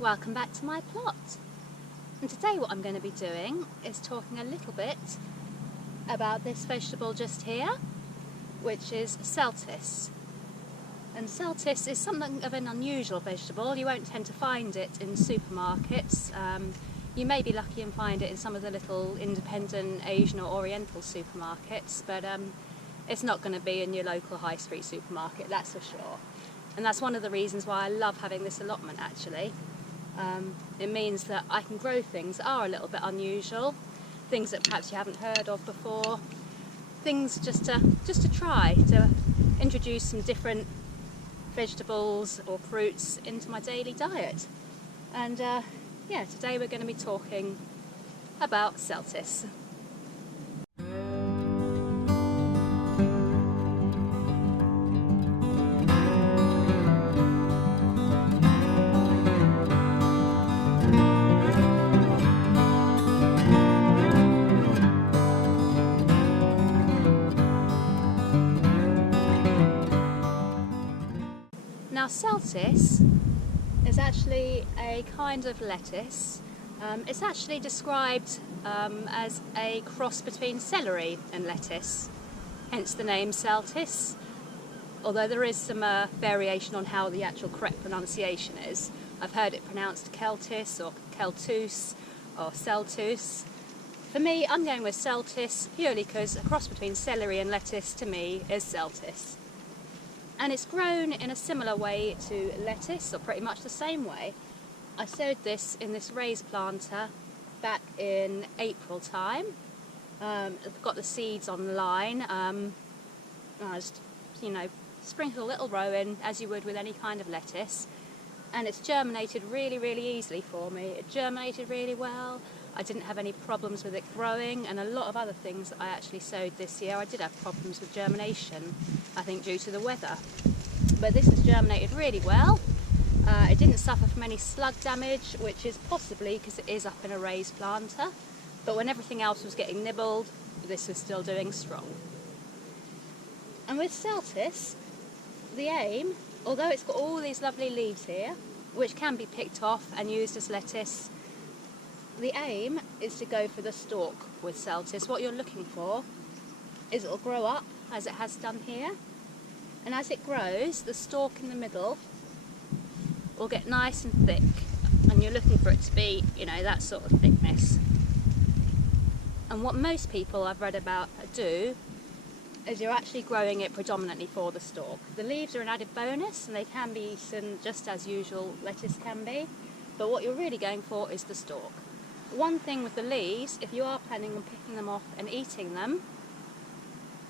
welcome back to my plot. And today what I'm going to be doing is talking a little bit about this vegetable just here, which is Celtuce. And Celtuce is something of an unusual vegetable. You won't tend to find it in supermarkets. You may be lucky and find it in some of the little independent Asian or Oriental supermarkets, but it's not going to be in your local high street supermarket, that's for sure. And that's one of the reasons why I love having this allotment, actually. It means that I can grow things that are a little bit unusual, things that perhaps you haven't heard of before, things just to try to introduce some different vegetables or fruits into my daily diet. And yeah, today we're going to be talking about Celtuce. Now, Celtuce is actually a kind of lettuce. It's actually described as a cross between celery and lettuce, hence the name Celtuce, although there is some variation on how the actual correct pronunciation is. I've heard it pronounced Celtuce or Celtuce or Celtuce. For me, I'm going with Celtuce purely because a cross between celery and lettuce to me is Celtuce. And it's grown in a similar way to lettuce, or pretty much the same way. I sowed this in this raised planter back in April time. I've got the seeds online. I just, sprinkle a little row in as you would with any kind of lettuce. And it's germinated really, really easily for me. It germinated really well. I didn't have any problems with it growing, and a lot of other things that I actually sowed this year, I did have problems with germination, I think due to the weather. But this has germinated really well. It didn't suffer from any slug damage, which is possibly because it is up in a raised planter. But when everything else was getting nibbled, this was still doing strong. And with Celtuce, the aim, although it's got all these lovely leaves here, which can be picked off and used as lettuce, the aim is to go for the stalk with Celtuce. What you're looking for is it'll grow up as it has done here, and as it grows, the stalk in the middle will get nice and thick, and you're looking for it to be, that sort of thickness. And what most people I've read about do is you're actually growing it predominantly for the stalk. The leaves are an added bonus, and they can be eaten just as usual lettuce can be, but what you're really going for is the stalk. One thing with the leaves, if you are planning on picking them off and eating them,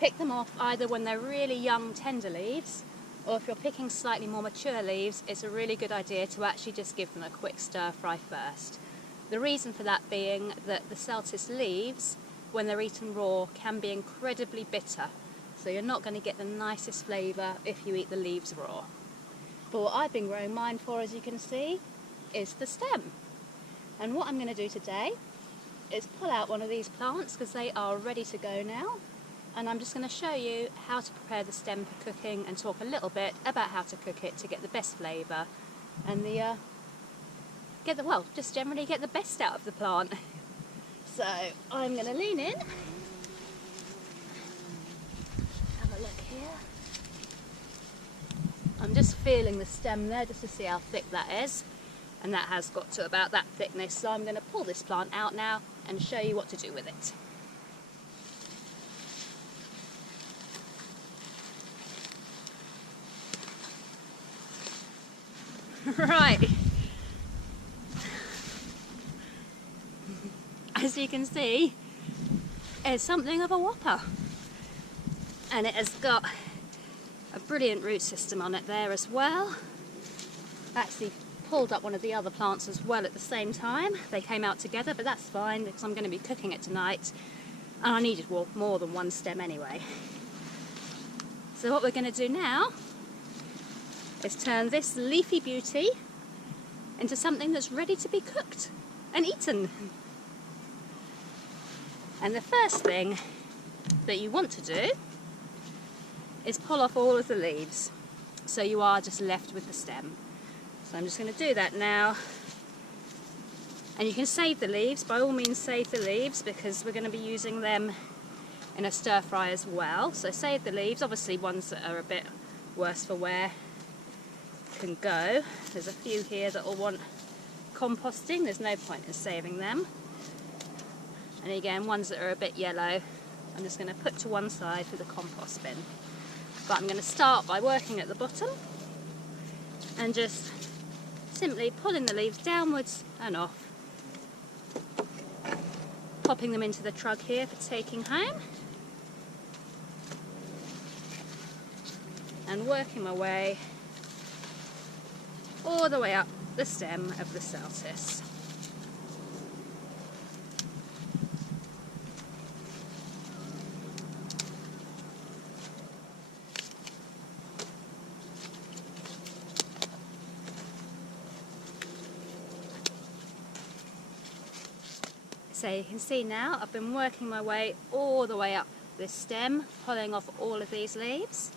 pick them off either when they're really young, tender leaves, or if you're picking slightly more mature leaves, it's a really good idea to actually just give them a quick stir fry first. The reason for that being that the Celtuce leaves, when they're eaten raw, can be incredibly bitter, so you're not going to get the nicest flavour if you eat the leaves raw. But what I've been growing mine for, as you can see, is the stem. And what I'm going to do today is pull out one of these plants because they are ready to go now, and I'm just going to show you how to prepare the stem for cooking and talk a little bit about how to cook it to get the best flavour and just generally get the best out of the plant. So I'm going to lean in, have a look here. I'm just feeling the stem there just to see how thick that is. And that has got to about that thickness, so I'm going to pull this plant out now and show you what to do with it. Right. As you can see, it's something of a whopper. And it has got a brilliant root system on it there as well. Actually pulled up one of the other plants as well at the same time. They came out together, but that's fine because I'm going to be cooking it tonight, and I needed more than one stem anyway. So what we're going to do now is turn this leafy beauty into something that's ready to be cooked and eaten. And the first thing that you want to do is pull off all of the leaves, so you are just left with the stem. So I'm just going to do that now And you can save the leaves, by all means save the leaves, because we're going to be using them in a stir fry as well. So save the leaves, obviously ones that are a bit worse for wear can go. There's a few here that will want composting, there's no point in saving them. And again, ones that are a bit yellow, I'm just going to put to one side for the compost bin. But I'm going to start by working at the bottom and just simply pulling the leaves downwards and off, popping them into the trug here for taking home, and working my way all the way up the stem of the Celtuce. So you can see now I've been working my way all the way up this stem, pulling off all of these leaves,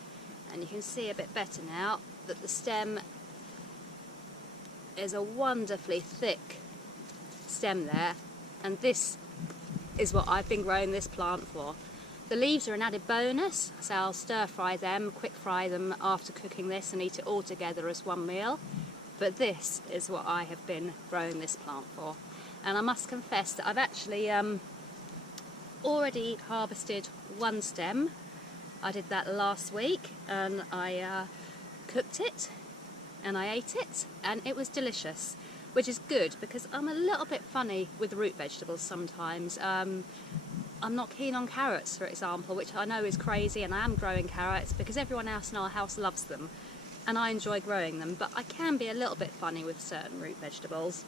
and you can see a bit better now that the stem is a wonderfully thick stem there, and this is what I've been growing this plant for. The leaves are an added bonus, so I'll stir fry them, quick fry them after cooking this and eat it all together as one meal, but this is what I have been growing this plant for. And I must confess that I've actually already harvested one stem. I did that last week, and I cooked it and I ate it, and it was delicious, which is good because I'm a little bit funny with root vegetables sometimes. I'm not keen on carrots, for example, which I know is crazy, and I am growing carrots because everyone else in our house loves them and I enjoy growing them, but I can be a little bit funny with certain root vegetables.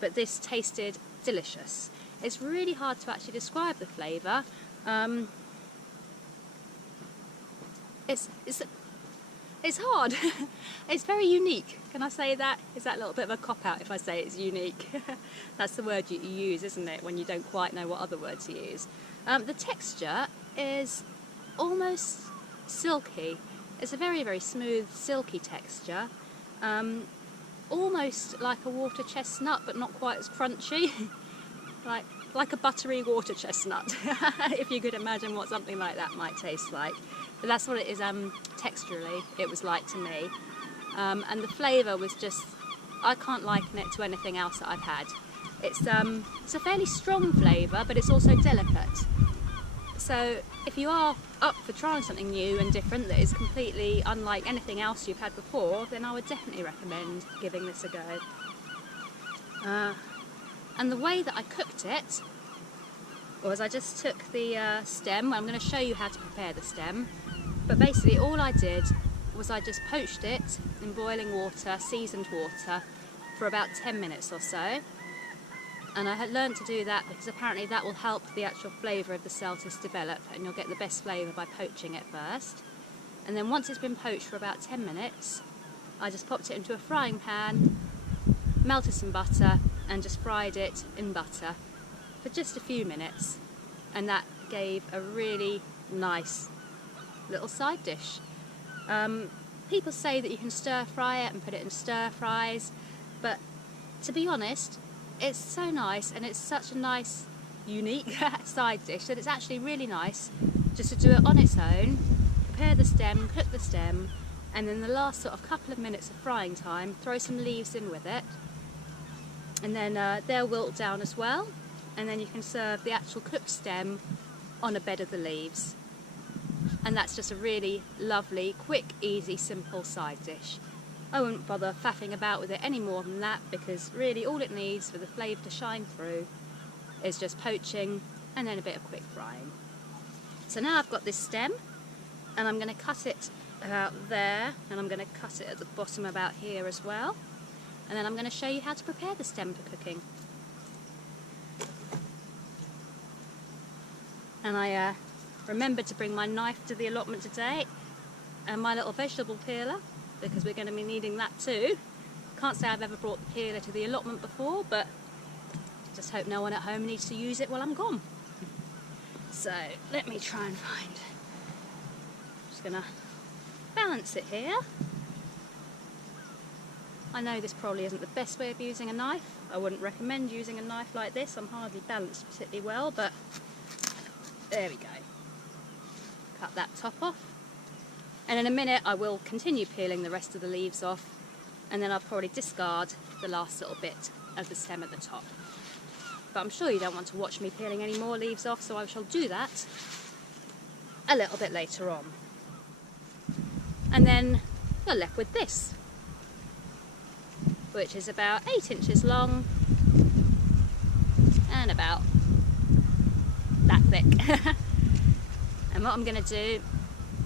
But this tasted delicious. It's really hard to actually describe the flavour. It's hard. It's very unique. Can I say that? Is that a little bit of a cop-out if I say it's unique? That's the word you use, isn't it, when you don't quite know what other words to use. The texture is almost silky. It's a very, very smooth, silky texture. Almost like a water chestnut, but not quite as crunchy. like a buttery water chestnut, if you could imagine what something like that might taste like. But that's what it is texturally, it was like to me. And the flavour was just, I can't liken it to anything else that I've had. It's a fairly strong flavour, but it's also delicate. So if you are up for trying something new and different that is completely unlike anything else you've had before, then I would definitely recommend giving this a go. And the way that I cooked it was I just took the stem. I'm going to show you how to prepare the stem, but basically all I did was I just poached it in boiling water, seasoned water, for about 10 minutes or so. And I had learned to do that because apparently that will help the actual flavour of the Celtuce develop, and you'll get the best flavour by poaching it first. And then once it's been poached for about 10 minutes, I just popped it into a frying pan, melted some butter, and just fried it in butter for just a few minutes. And that gave a really nice little side dish. People say that you can stir fry it and put it in stir fries, but to be honest, it's so nice, and it's such a nice, unique side dish that it's actually really nice just to do it on its own, prepare the stem, cook the stem, and then the last sort of couple of minutes of frying time, throw some leaves in with it, and then they'll wilt down as well, and then you can serve the actual cooked stem on a bed of the leaves. And that's just a really lovely, quick, easy, simple side dish. I wouldn't bother faffing about with it any more than that, because really all it needs for the flavour to shine through is just poaching and then a bit of quick frying. So now I've got this stem, and I'm going to cut it about there, and I'm going to cut it at the bottom about here as well, and then I'm going to show you how to prepare the stem for cooking. And I remembered to bring my knife to the allotment today, and my little vegetable peeler, because we're going to be needing that too. Can't say I've ever brought the peeler to the allotment before, but just hope no one at home needs to use it while I'm gone. So let me try and find. Just going to balance it here. I know this probably isn't the best way of using a knife. I wouldn't recommend using a knife like this. I'm hardly balanced particularly well, but there we go. Cut that top off. And in a minute I will continue peeling the rest of the leaves off, and then I'll probably discard the last little bit of the stem at the top. But I'm sure you don't want to watch me peeling any more leaves off, so I shall do that a little bit later on. And then you're left with this, which is about 8 inches long and about that thick. And what I'm going to do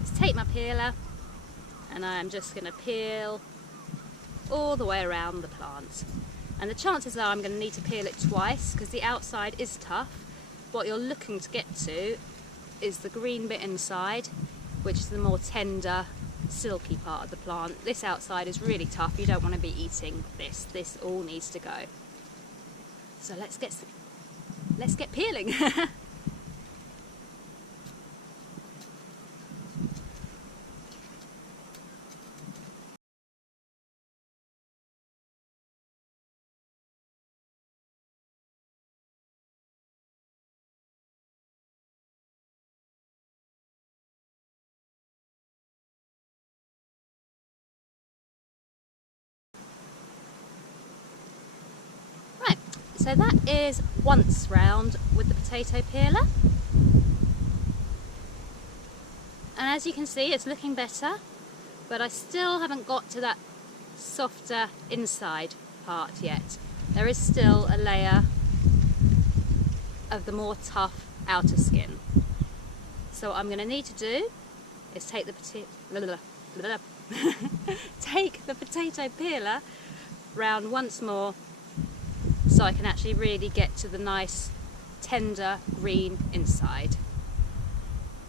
is take my peeler and I'm just going to peel all the way around the plant. And the chances are I'm going to need to peel it twice because the outside is tough. What you're looking to get to is the green bit inside, which is the more tender, silky part of the plant. This outside is really tough. You don't want to be eating this. This all needs to go. So let's get peeling. So that is once round with the potato peeler, and as you can see it's looking better, but I still haven't got to that softer inside part yet. There is still a layer of the more tough outer skin. So what I'm going to need to do is take the potato peeler round once more, so I can actually really get to the nice tender green inside.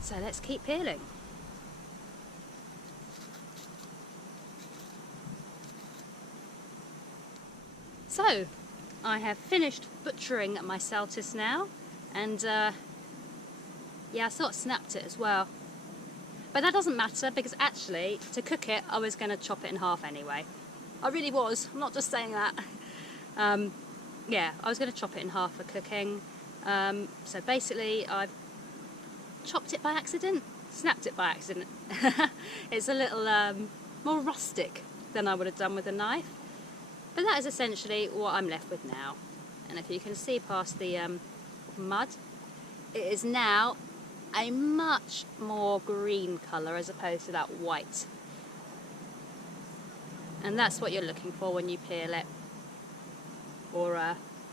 So let's keep peeling. So I have finished butchering my Celtuce now, and yeah, I sort of snapped it as well. But that doesn't matter because actually to cook it I was going to chop it in half anyway. I really was, I'm not just saying that. Yeah, I was going to chop it in half for cooking. So basically I've chopped it by accident, snapped it by accident. It's a little more rustic than I would have done with a knife. But that is essentially what I'm left with now. And if you can see past the mud, it is now a much more green colour as opposed to that white. And that's what you're looking for when you peel it, or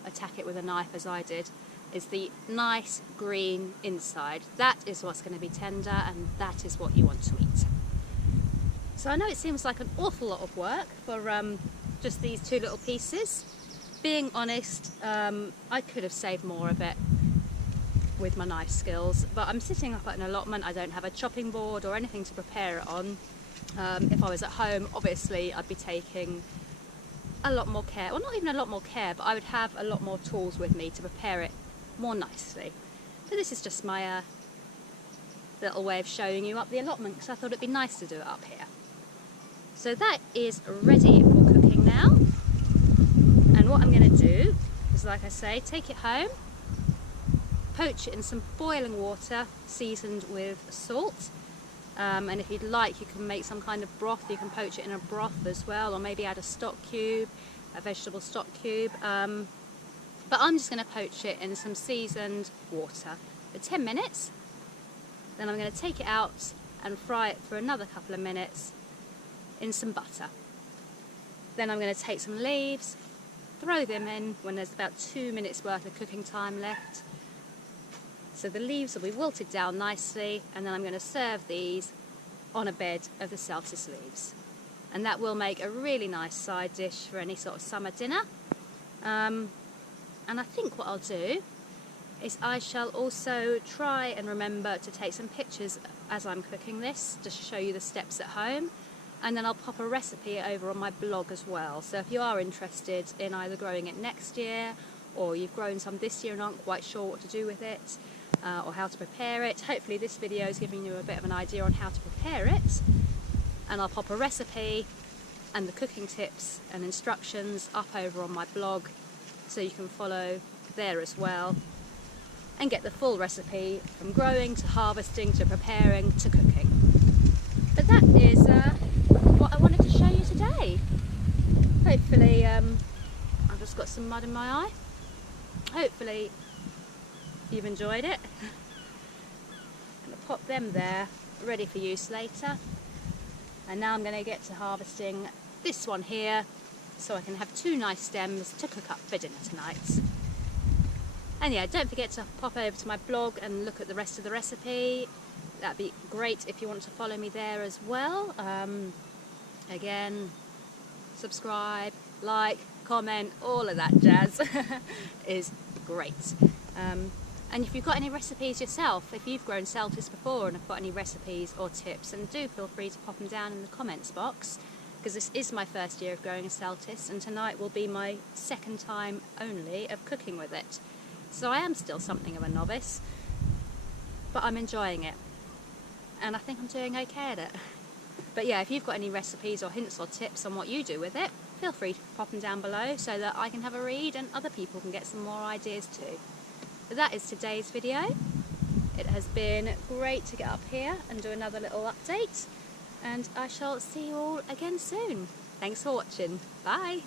attack it with a knife as I did, is the nice green inside. That is what's going to be tender, and that is what you want to eat. So I know it seems like an awful lot of work for just these two little pieces. Being honest, I could have saved more of it with my knife skills, but I'm sitting up at an allotment. I don't have a chopping board or anything to prepare it on. If I was at home, obviously I'd be taking a lot more care, well not even a lot more care, but I would have a lot more tools with me to prepare it more nicely. But this is just my little way of showing you up the allotment, because I thought it'd be nice to do it up here. So that is ready for cooking now, and what I'm going to do is, like I say, take it home, poach it in some boiling water seasoned with salt. And if you'd like, you can make some kind of broth. You can poach it in a broth as well, or maybe add a stock cube, a vegetable stock cube. But I'm just going to poach it in some seasoned water for 10 minutes. Then I'm going to take it out and fry it for another couple of minutes in some butter. Then I'm going to take some leaves, throw them in when there's about 2 minutes worth of cooking time left. So the leaves will be wilted down nicely, and then I'm going to serve these on a bed of the Celtuce leaves. And that will make a really nice side dish for any sort of summer dinner. And I think what I'll do is I shall also try and remember to take some pictures as I'm cooking this, just to show you the steps at home. And then I'll pop a recipe over on my blog as well. So if you are interested in either growing it next year, or you've grown some this year and aren't quite sure what to do with it, or how to prepare it, hopefully this video is giving you a bit of an idea on how to prepare it. And I'll pop a recipe and the cooking tips and instructions up over on my blog, so you can follow there as well and get the full recipe from growing to harvesting to preparing to cooking. But that is what I wanted to show you today. Hopefully, I've just got some mud in my eye. Hopefully you've enjoyed it. I'm going to pop them there, ready for use later. And now I'm going to get to harvesting this one here, so I can have 2 nice stems to cook up for dinner tonight. And yeah, don't forget to pop over to my blog and look at the rest of the recipe. That'd be great if you want to follow me there as well. Again, subscribe, like, comment, all of that jazz is great. And if you've got any recipes yourself, if you've grown Celtuce before and have got any recipes or tips, then do feel free to pop them down in the comments box, because this is my first year of growing a Celtuce, and tonight will be my 2nd time only of cooking with it. So I am still something of a novice, but I'm enjoying it, and I think I'm doing okay at it. But yeah, if you've got any recipes or hints or tips on what you do with it, feel free to pop them down below so that I can have a read and other people can get some more ideas too. But that is today's video. It has been great to get up here and do another little update, and I shall see you all again soon. Thanks for watching. Bye!